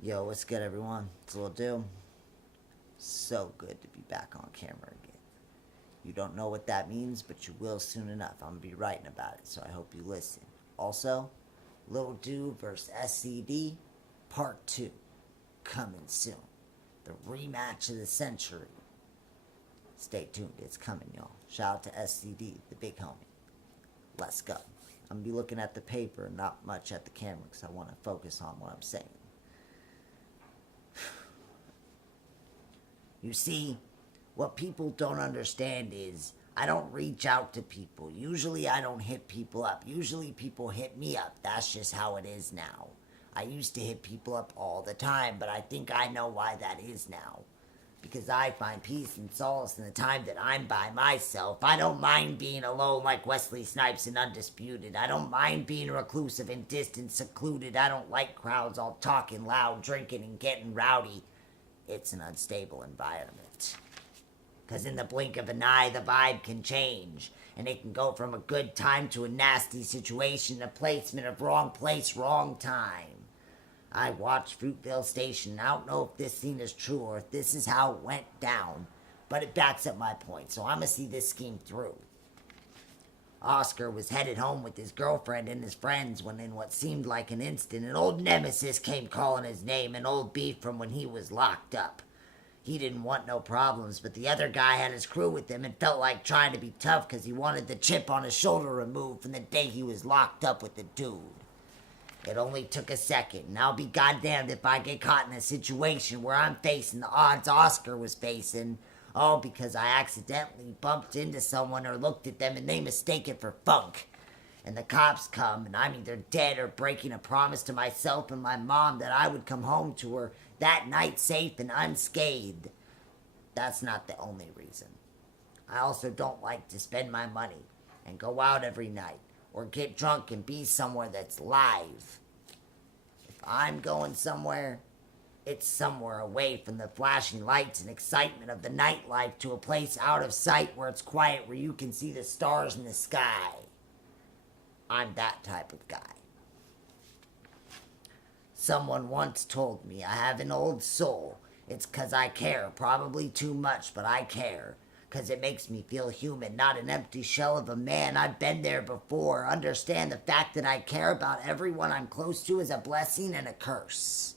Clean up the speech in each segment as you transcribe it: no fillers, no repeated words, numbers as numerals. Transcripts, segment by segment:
Yo, what's good, everyone? It's Lil Do. So good to be back on camera again. You don't know what that means, but you will soon enough. I'm gonna be writing about it, so I hope you listen. Also, Lil Do vs. SCD, Part 2, coming soon. The rematch of the century. Stay tuned, it's coming, y'all. Shout out to SCD, the big homie. Let's go. I'm gonna be looking at the paper and not much at the camera because I want to focus on what I'm saying. You see, what people don't understand is I don't reach out to people. Usually I don't hit people up. Usually people hit me up. That's just how it is now. I used to hit people up all the time, but I think I know why that is now. Because I find peace and solace in the time that I'm by myself. I don't mind being alone like Wesley Snipes in Undisputed. I don't mind being reclusive and distant, secluded. I don't like crowds all talking loud, drinking, and getting rowdy. It's an unstable environment. Because in the blink of an eye, the vibe can change. And it can go from a good time to a nasty situation, a placement of wrong place, wrong time. I watched Fruitvale Station. I don't know if this scene is true or if this is how it went down. But it backs up my point, so I'm going to see this scheme through. Oscar was headed home with his girlfriend and his friends when in what seemed like an instant, an old nemesis came calling his name, an old beef from when he was locked up. He didn't want no problems, but the other guy had his crew with him and felt like trying to be tough because he wanted the chip on his shoulder removed from the day he was locked up with the dude. It only took a second, and I'll be goddamned if I get caught in a situation where I'm facing the odds Oscar was facing, all because I accidentally bumped into someone or looked at them and they mistake it for funk. And the cops come, and I'm either dead or breaking a promise to myself and my mom that I would come home to her that night safe and unscathed. That's not the only reason. I also don't like to spend my money and go out every night or get drunk and be somewhere that's live. If I'm going somewhere, it's somewhere away from the flashing lights and excitement of the nightlife to a place out of sight where it's quiet, where you can see the stars in the sky. I'm that type of guy. Someone once told me I have an old soul. It's 'cause I care, probably too much, but I care. 'Cause it makes me feel human, not an empty shell of a man. I've been there before. Understand the fact that I care about everyone I'm close to is a blessing and a curse.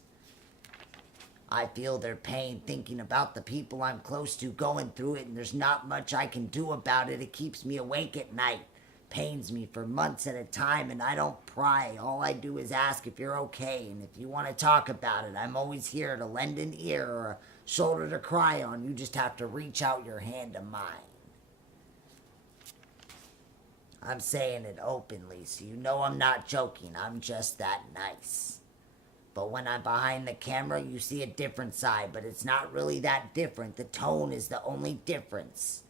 I feel their pain thinking about the people I'm close to going through it, and there's not much I can do about it. It keeps me awake at night. Pains me for months at a time, and I don't pry. All I do is ask if you're okay, and if you want to talk about it, I'm always here to lend an ear or a shoulder to cry on. You just have to reach out your hand to mine. I'm saying it openly, so you know I'm not joking. I'm just that nice. But when I'm behind the camera, you see a different side, but it's not really that different. The tone is the only difference.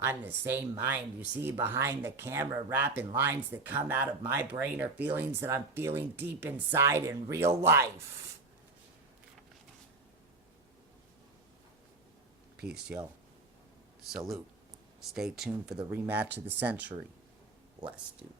I'm the same mind you see behind the camera, rapping lines that come out of my brain or feelings that I'm feeling deep inside in real life. Peace, yo. Salute. Stay tuned for the rematch of the century. Let's do